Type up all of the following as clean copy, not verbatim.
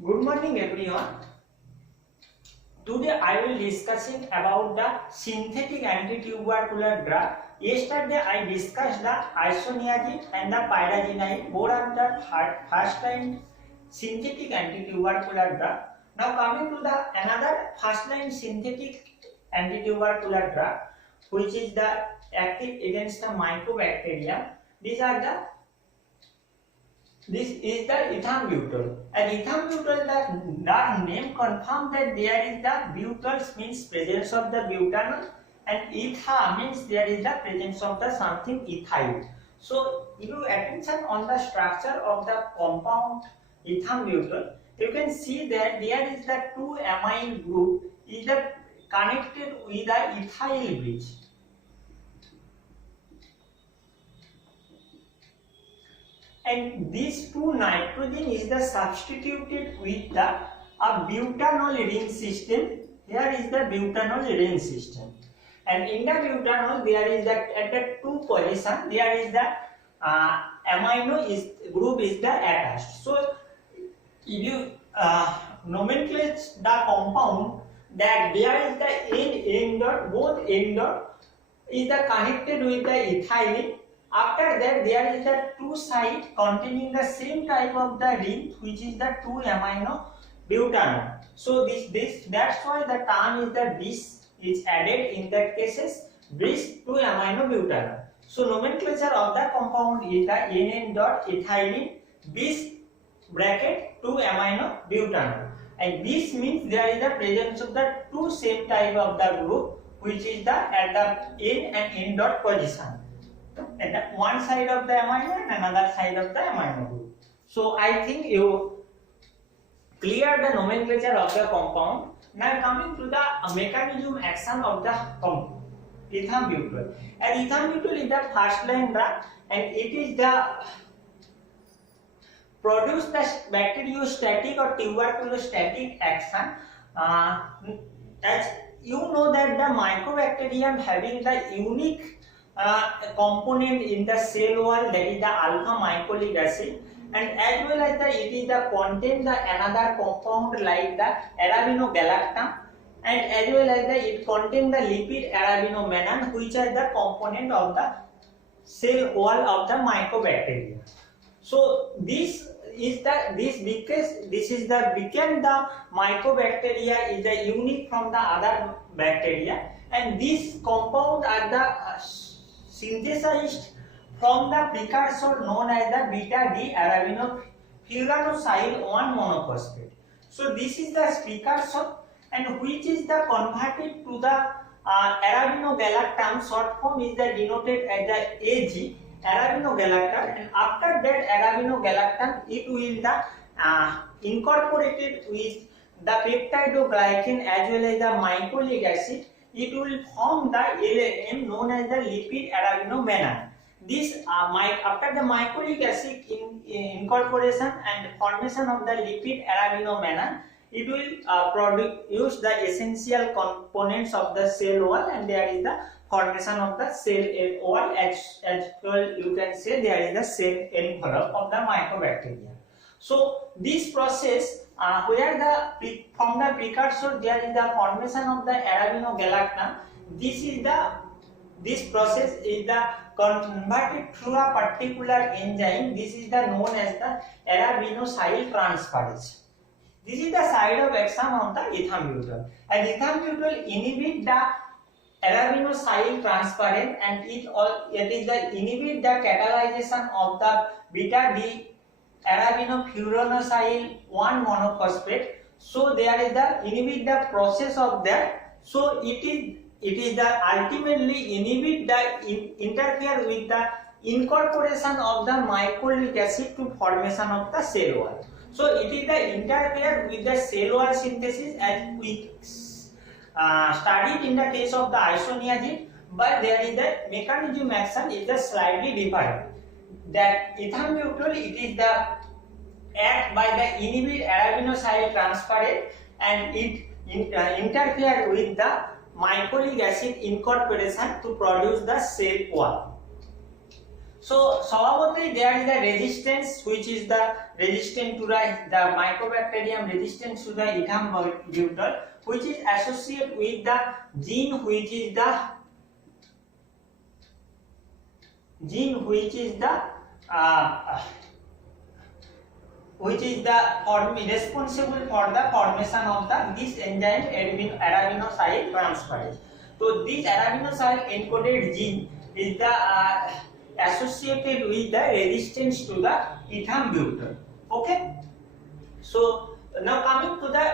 Good morning everyone. Today I will discussing about the synthetic antitubercular drug. Yesterday I discussed the isoniazid and the pyrazinamide, both are the first line synthetic antitubercular drug. Now coming to the another first line synthetic antitubercular drug, which is the active against the mycobacterium. This is the ethambutol. And ethambutol, the name confirms that there is the butyl means presence of the butanol, and etha means there is the presence of the something ethyl. So you attention on the structure of the compound ethambutol. You can see that there is the two amine group is the connected with the ethyl bridge. And these two nitrogen is the substituted with the butanol ring system. Here is the butanol ring system, and in the butanol there is that at the two position there is the amino group is the attached. So if you nomenclate the compound, that there is the end dot, both end dot is the connected with the ethylene. After that there is the two side containing the same type of the ring, which is the 2-amino butanol. So that's why the term is the bis is added in that cases, bis 2-amino butanol. So nomenclature of the compound is the NN dot ethylene bis bracket 2-amino butanol, and this means there is the presence of the two same type of the group, which is the at the N and N dot position, and the one side of the amino and another side of the amino group. So I think you clear the nomenclature of the compound. Now coming to the mechanism action of the compound ethambutol. And ethambutol is the first line drug, and it is the produce the bacteriostatic or tuberculostatic action. As you know that the mycobacterium having the unique component in the cell wall, that is the alpha mycolic acid, and as well as it is the contain the another compound like the arabinogalactam, and as well as it contain the lipid arabinomannan, which are the component of the cell wall of the mycobacteria. So this is the became the mycobacteria is the unique from the other bacteria, and these compound are the synthesized from the precursor known as the beta D arabinofuranosyl 1 monophosphate. So this is the precursor, and which is the converted to the arabinogalactam. Short form is the denoted as the AG, arabinogalactam, and after that arabinogalactam it will the incorporated with the peptidoglycan as well as the mycolic acid. It will form the LAM known as the lipid arabinomannan. This after the mycolic acid incorporation and formation of the lipid arabinomannan, it will produce the essential components of the cell wall, and there is the formation of the cell wall. As well you can say there is the cell envelope of the mycobacteria. So this process where the from the precursor there is the formation of the arabinogalactam. This process is the converted through a particular enzyme. This is the known as the arabinosyl transferase. This is the side of action of the ethambutol, and ethambutol inhibit the arabinosyl transferase, and it is the inhibit the catalyzation of the beta D arabinofuranosyl 1 monophosphate. So there is the inhibit the process of that. So it is the ultimately inhibit the interfere with the incorporation of the mycolic acid to formation of the cell wall. So it is the interfere with the cell wall synthesis, as we studied in the case of the isoniazid, but there is the mechanism action is the slightly different. That ethambutol, it is the act by the inhibit arabinosyl transferase, and it interfere with the mycolic acid incorporation to produce the cell wall. So swabhavatoi there is the resistance, which is the resistant to the mycobacterium resistance to the ethambutol, which is associated with the gene which is the responsible for the formation of this enzyme arabinosyl transferase. So this arabinosyl encoded gene is the associated with the resistance to the ethambutol. Okay. So now coming to the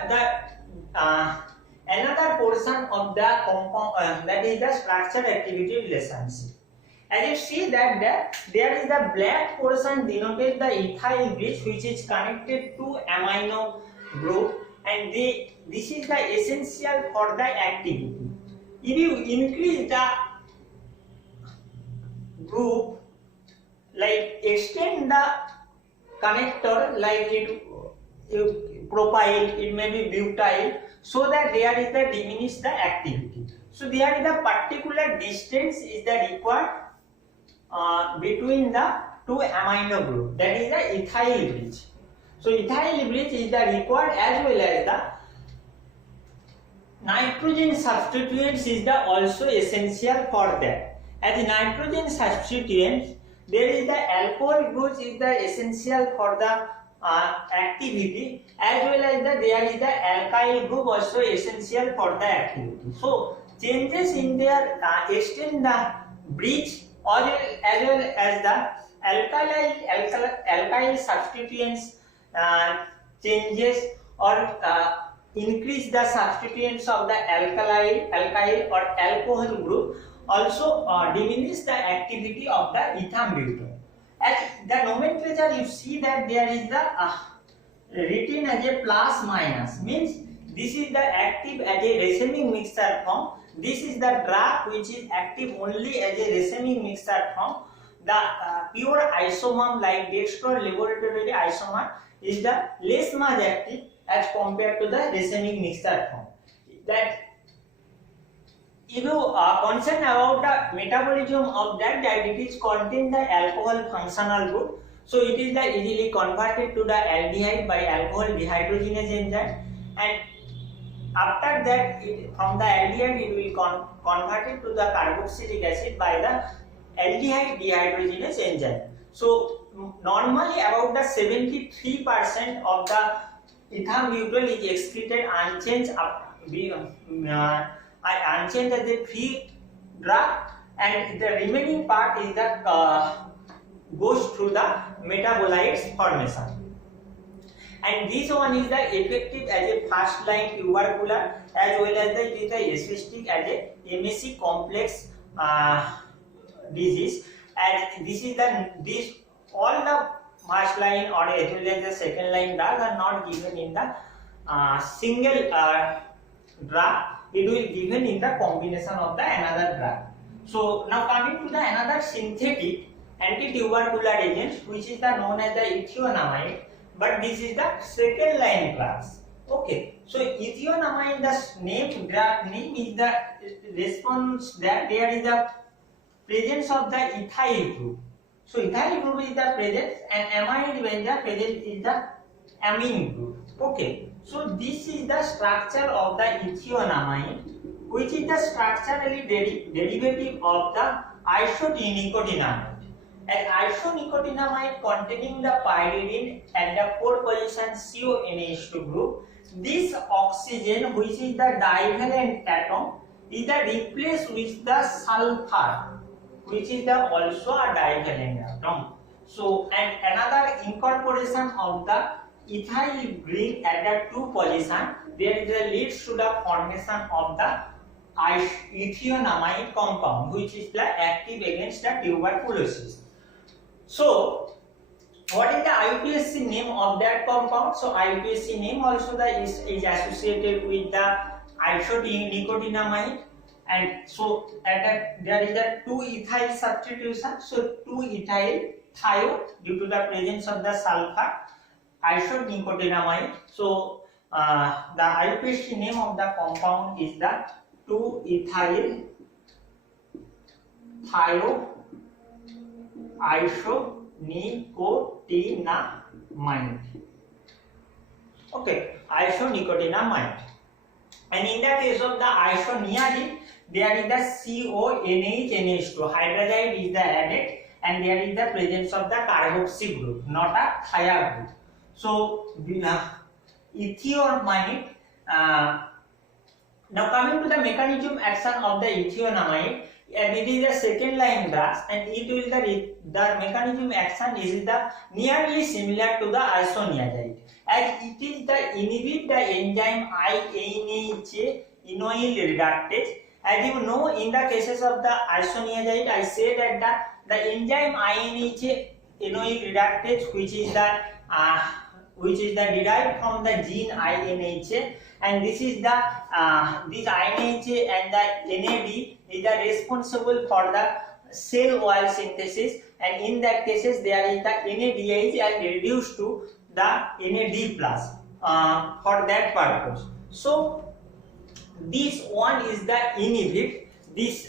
another portion of the compound, that is the structure activity relationship. As you see that there is the black portion denoted the ethyl bridge, which is connected to amino group, and this is the essential for the activity. If you increase the group, like extend the connector, like propyl, it may be butyl, so that there is the diminish the activity. So there is a particular distance is the required between the two amino group, that is the ethyl bridge. So ethyl bridge is the required, as well as the nitrogen substituents is the also essential for that. As nitrogen substituents, there is the alcohol group is the essential for the activity, as well as there is the alkyl group also essential for the activity. So changes in their extend the bridge, or as well as the alkyl substituents changes or increase the substituents of the alkyl or alcohol group, also diminish the activity of the ethambutol. At the nomenclature, you see that there is the written as a plus minus, means this is the active as a racemic mixture form. This is the drug which is active only as a racemic mixture form. The pure isomer like dextro laboratory isomer is the less much active as compared to the racemic mixture form. That if you are concerned about the metabolism of that it is contain the alcohol functional group. So it is the easily converted to the aldehyde by alcohol dehydrogenase enzyme, and after that from the aldehyde it will converted to the carboxylic acid by the aldehyde dehydrogenase enzyme. So normally about the 73% of the ethambutol is excreted unchanged unchanged as a free drug, and the remaining part is the goes through the metabolites formation. And this one is the effective as a first line tubercular, as well as it is the asphistic as a MSC complex disease. And this is the all the first line or as well as the second line drugs are not given in the single drug. It will given in the combination of the another drug. So now coming to the another synthetic anti-tubercular agent, which is the known as the ethionamide, but this is the second line class. Okay, so ethionamide, the drug name is the response that there is the presence of the ethyl group. So ethyl group is the presence, and amide when the presence is the amine group. Okay, so this is the structure of the ethionamide, which is the structurally derivative of the isonicotinamide. An isonicotinamide containing the pyridine at the 4 position CONH2 group. This oxygen, which is the divalent atom, is replaced with the sulfur, which is also a divalent atom. So, and another incorporation of the ethyl group at the 2 position, there leads to the formation of the ethionamide compound, which is active against the tuberculosis. So, what is the IUPAC name of that compound? So, IUPAC name also is associated with the isonicotinamide, and so there is a 2-ethyl substitution. So, 2-ethyl thio due to the presence of the sulfur, isonicotinamide. So, the IUPAC name of the compound is the 2-ethyl thio isonicotinamide. Okay, isonicotinamide. And in the case of the isoniazid, there is the CONH, NH2. Hydrazide is the added, and there is the presence of the carboxy group, not a thiazide group. So, ethionamide. Now coming to the mechanism action of the ethionamide, and it is a second line drugs, and it will the mechanism action is the nearly similar to the isoniazide, as it is the inhibit the enzyme INHA enoyl reductase. As you know, in the cases of the isoniazide, I say that the enzyme INHA enoyl reductase, which is the derived from the gene INHA, and this is the this INHA and the NAD is the responsible for the cell wall synthesis, and in that cases there is the NADH and reduced to the NAD plus for that purpose. So this one is the inhibit this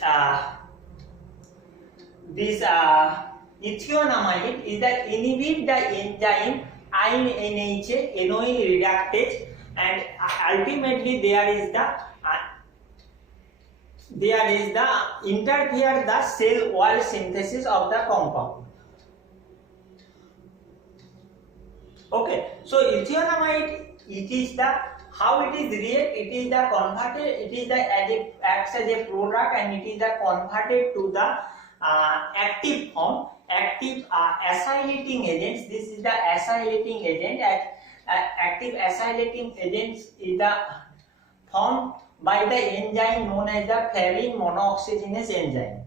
ethionamide is the inhibit the enzyme INHA enoyl reductase, and ultimately there is the interfere the cell wall synthesis of the compound. Okay, so ethionamide, it is the how it is react, it is the converted, it is the acts as a product, and it is the converted to the active form, active acylating agents. This is the acylating agent. Active acylating agents is the formed by the enzyme known as the flavin monooxygenase enzyme.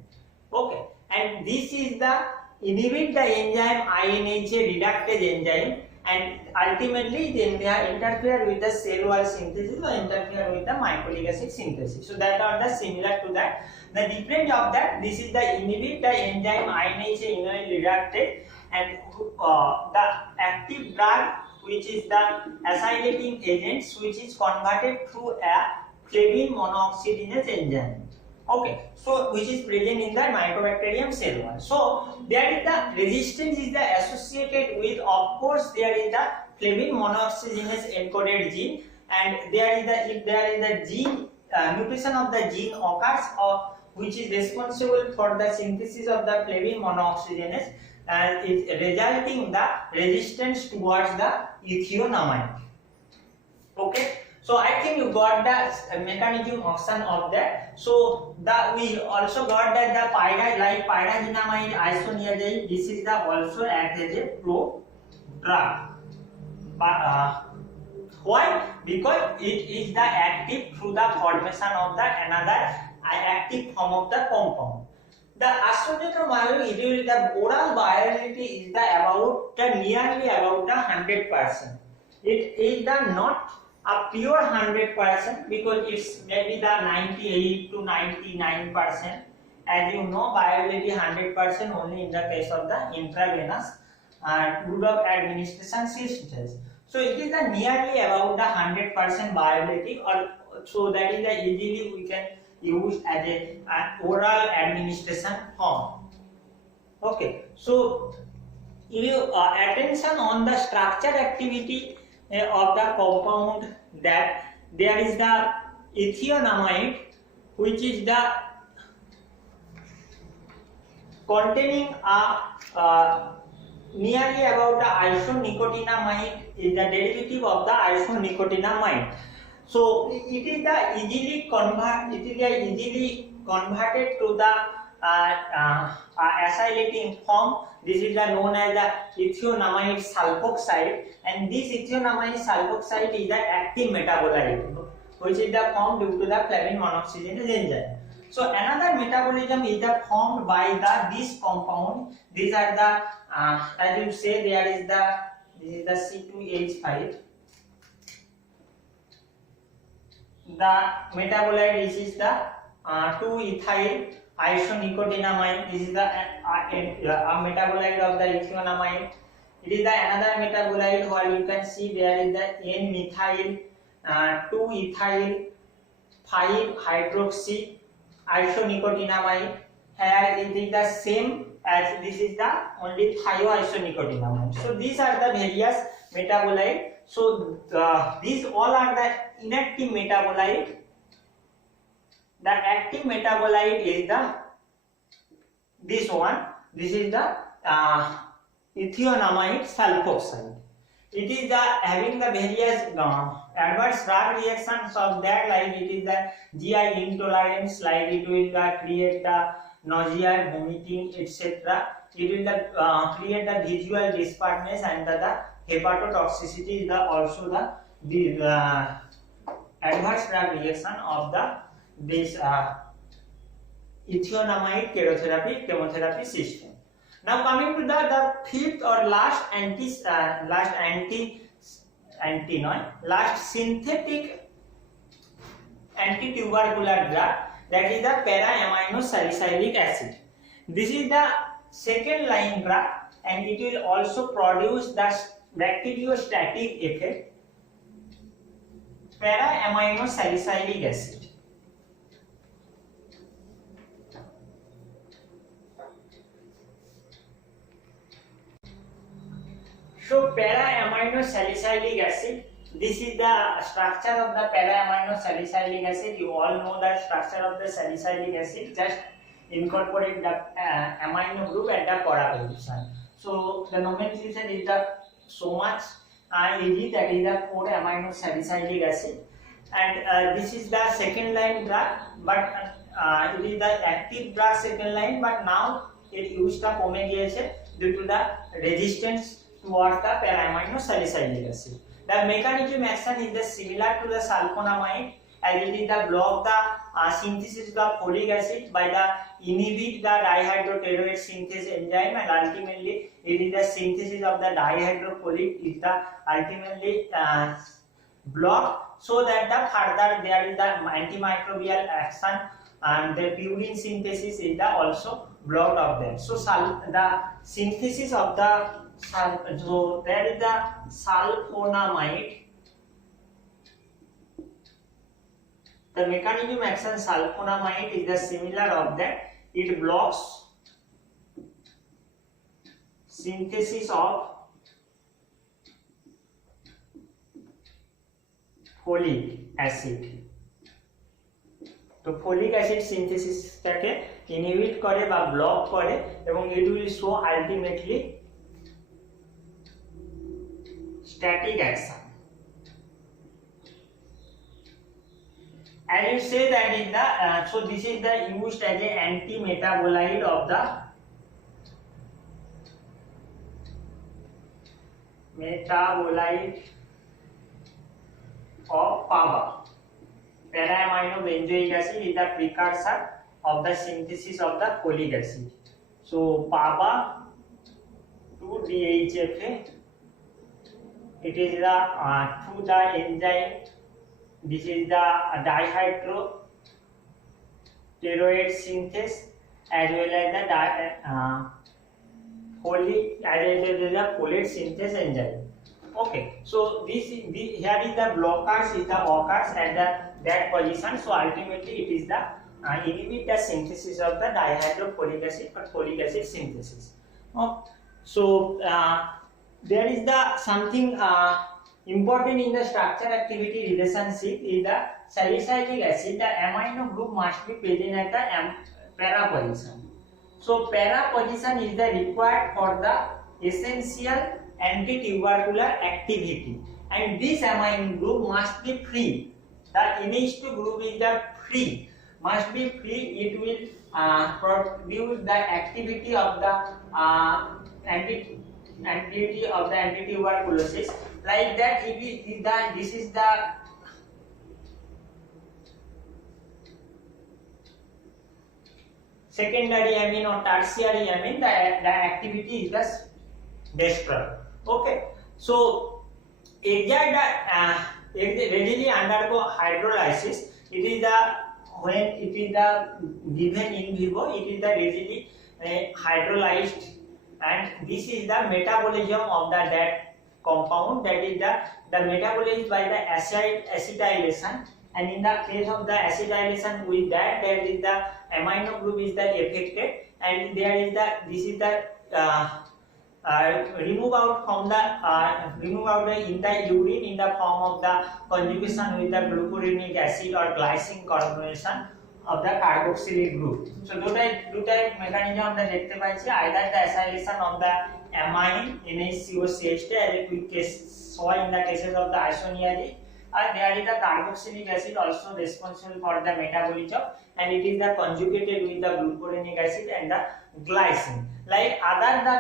Okay, and this is the inhibit the enzyme INHA reductase enzyme, and ultimately then they are interfere with the cell wall synthesis or interfere with the microlic acid synthesis. So that are the similar to that. The difference of that, this is the inhibit the enzyme INHA enoyl reductase, and the active drug, which is the acylating agents, which is converted through a flavin monooxygenase enzyme. Okay, so which is present in the Mycobacterium cell wall. So there is the resistance is the associated with, of course, there is the flavin monooxygenase encoded gene, and there is the if there is the gene mutation of the gene occurs, or which is responsible for the synthesis of the flavin monooxygenase, and is resulting the resistance towards the ethionamide. Okay, so I think you got the mechanism action of that. So we also got that the pyrazinamide isoniazide, this is the also act as a pro-drug. Why? Because it is the active through the formation of the another active form of the compound. The astrogenous bioavailability, the oral bioavailability is the nearly about the 100%. It is the not a pure 100% because it's maybe the 98 to 99%. As you know, bioavailability 100% only in the case of the intravenous route of administration systems. So it is the nearly about the 100% bioavailability, or so that is the easily we can use as a oral administration form. Okay, so you attention on the structure activity of the compound, that there is the ethionamide, which is the containing nearly about the isonicotinamide, is the derivative of the isonicotinamide. So it is the easily converted to the acylating form. This is the known as the ethionamide sulfoxide, and this ethionamide sulfoxide is the active metabolite, which is the formed due to the flavin monooxygenase enzyme. So another metabolism is the formed by this compound. These are the as you say, there is this is the C2H5. The metabolite, this is the 2-ethyl isonicotinamide. This is the metabolite of the ethionamide. It is the another metabolite where you can see there is the N-methyl 2-ethyl 5-hydroxy isonicotinamide. Here it is the same as this is the only thioisonicotinamide. So these are the various metabolite. So these all are the inactive metabolite. The active metabolite is the this one. This is the ethionamide sulfoxide. It is the having the various adverse drug reactions of that, like it is the GI intolerance, like it will create the nausea, vomiting, etc. It will create the visual disturbance, and the hepatotoxicity is the also the adverse drug reaction of the this ethionamide chemotherapy system. Now coming to the fifth or last synthetic anti-tubercular drug, that is the para-aminosalicylic acid. This is the second line drug, and it will also produce the bacteriostatic effect. Para-aminosalicylic acid. So para-aminosalicylic acid, this is the structure of the para-aminosalicylic acid. You all know the structure of the salicylic acid. Just incorporate the amino group at the para position. So the nomenclature is the so much easy, that is the 4-aminosalicylic acid, and this is the second line drug, but it is the active drug second line, but now it used the omega due to the resistance towards the para-aminosalicylic acid. The mechanism action is the similar to the sulfonamide, as it is the block the synthesis of folic acid by the inhibit the dihydroteroate synthase enzyme, and ultimately it is the synthesis of the dihydrofolic is the ultimately blocked, so that the further there is the antimicrobial action, and the purine synthesis is the also blocked of them. So the synthesis of the so there is the sulfonamide. The mechanism action sulfonamide is the similar of that. It blocks synthesis of folic acid. তো folic acid সিনথেসিসটাকে inhibit করে বা block করে, এবং it will show ultimately static action. And you say that in the so this is the used as a anti-metabolite of the PABA. Para-aminobenzoic acid is the precursor of the synthesis of the folic acid. So PABA 2-DHFA. It is the through the enzyme. This is the dihydroteroate synthase, as well as the folate synthase enzyme. Okay, so here is the blockers is the occurs at that position. So ultimately it is the inhibit the synthesis of the dihydrofolic acid or folic acid synthesis. So there is the something important in the structure activity relationship is the salicylic acid. The amino group must be present at the para position. So para position is the required for the essential anti-tubercular activity, and this amino group must be free. The NH2 group is the free, must be free. It will produce the activity of the anti-tuberculosis, like that. This is the secondary amine or tertiary amine. The activity is the destroyed. Okay, so readily undergo hydrolysis. It is the when it is the given in vivo, it is the readily hydrolyzed, and this is the metabolism of that compound, that is the metabolism by the acetylation, and in the case of the acetylation, with that there is the amino group is the affected, and there is the this is the remove out from the in the urine in the form of the conjugation with the glucuronic acid or glycine carbonation of the carboxylic group. So two type mechanism আমরা দেখতে পাচ্ছি, either the acylation of the amine NaCO(CH) as we saw in the cases of the isoniazid, and there is the carboxylic acid also responsible for the metabolism, and it is the conjugated with the glucuronic acid and the glycine. Like other the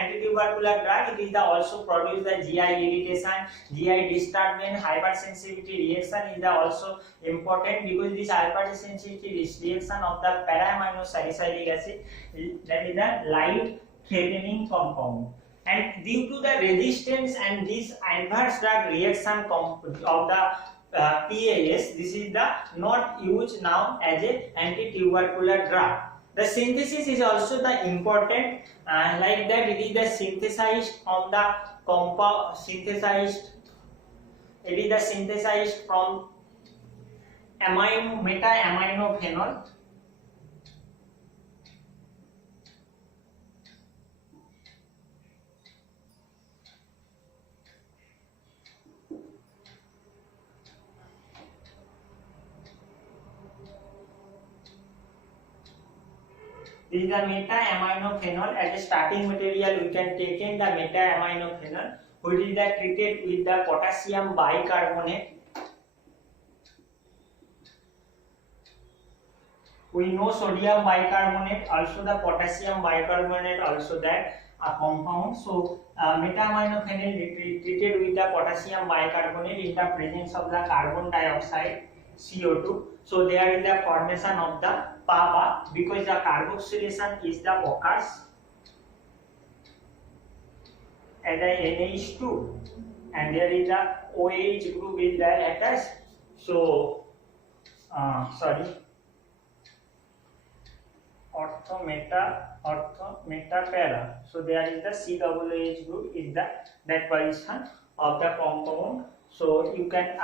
antitubercular drug, it is the also produce the GI irritation, GI disturbance, hypersensitivity reaction is the also important, because this hypersensitivity reaction of the para-aminosalicylic acid, that is the life threatening compound. And due to the resistance and this adverse drug reaction of the PAS, this is the not used now as a antitubercular drug. The synthesis is also the important, like that it is the synthesized from the compound it is the synthesized from meta-aminophenol. This is the meta-aminophenol. As a starting material, we can take in the meta-aminophenol, which is treated with the potassium bicarbonate. We know sodium bicarbonate, also the potassium bicarbonate, also that a compound. So meta-aminophenol treated with the potassium bicarbonate in the presence of the carbon dioxide CO2. So there is the formation of the PAPA, because the carboxylation is the occurs at the NH2, and there is a OH group is there attached. So ortho meta para. So there is the COOH group is that position of the compound. So you can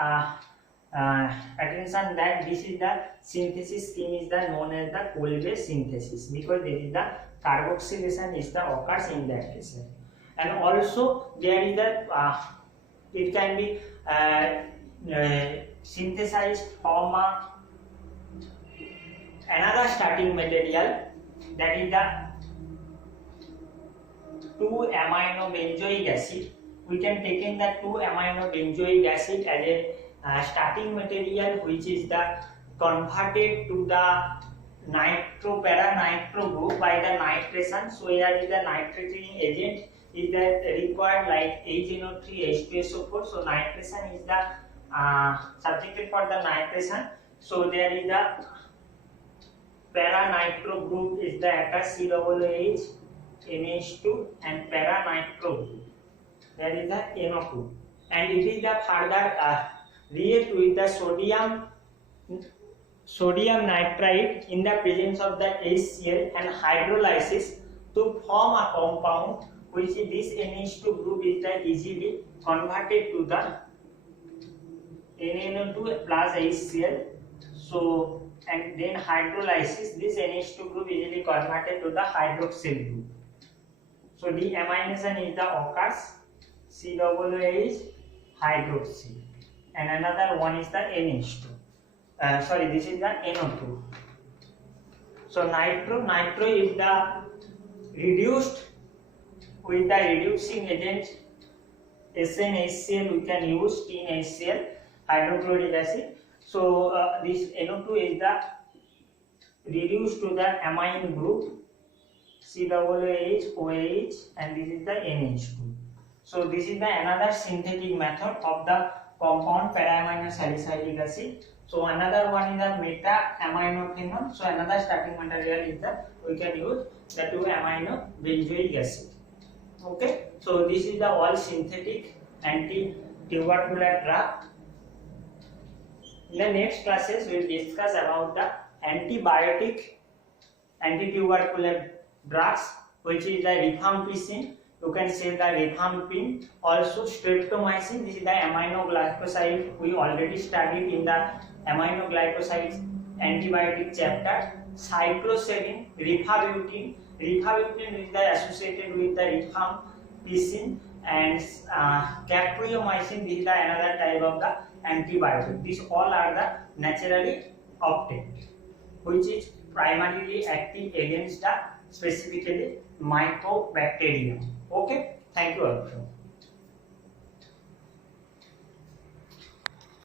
attention that this is the synthesis scheme is the known as the Kolbe synthesis, because this is the carboxylation is the occurs in that case. And also there is the it can be synthesized from another starting material, that is the 2-aminobenzoic acid. We can take in the 2-aminobenzoic acid as a starting material, which is the converted to the para-nitro group by the nitration. So here is the nitrating agent is that required, like HNO3 H2SO4. So nitration is the subjected for the nitration. So there is the para-nitro group is the COOH NH2 and para-nitro group. There is the NO2, and it is the further react with the sodium nitrite in the presence of the HCl and hydrolysis to form a compound, which is this NH2 group is easily converted to the NaNO2 plus HCl. So and then hydrolysis, this NH2 group easily converted to the hydroxyl group. So deamination is the occurs COOH hydroxy, and another one is the NH2. This is the NO2. So nitro is the reduced with the reducing agent SnHCl. We can use TnHCl, hydrochloric acid. So this NO2 is the reduced to the amine group COOH OH, and this is the NH2. So this is the another synthetic method of the compound para-aminosalicylic acid. So another one is the meta-aminophenol. So another starting material is that we can use the 2-aminobenzoic acid. Okay, so this is the all synthetic anti-tubercular drug. In the next classes we will discuss about the antibiotic anti-tubercular drugs, which is the rifampicin. You can say the rifampin, also streptomycin. This is the aminoglycoside we already studied in the aminoglycosides antibiotic chapter. Cycloserine, rifabutin. Rifabutin is the associated with the rifampicin, and capreomycin. This is the another type of the antibiotic. These all are the naturally obtained, which is primarily acting against the specifically mycobacterium. Okay, thank you all.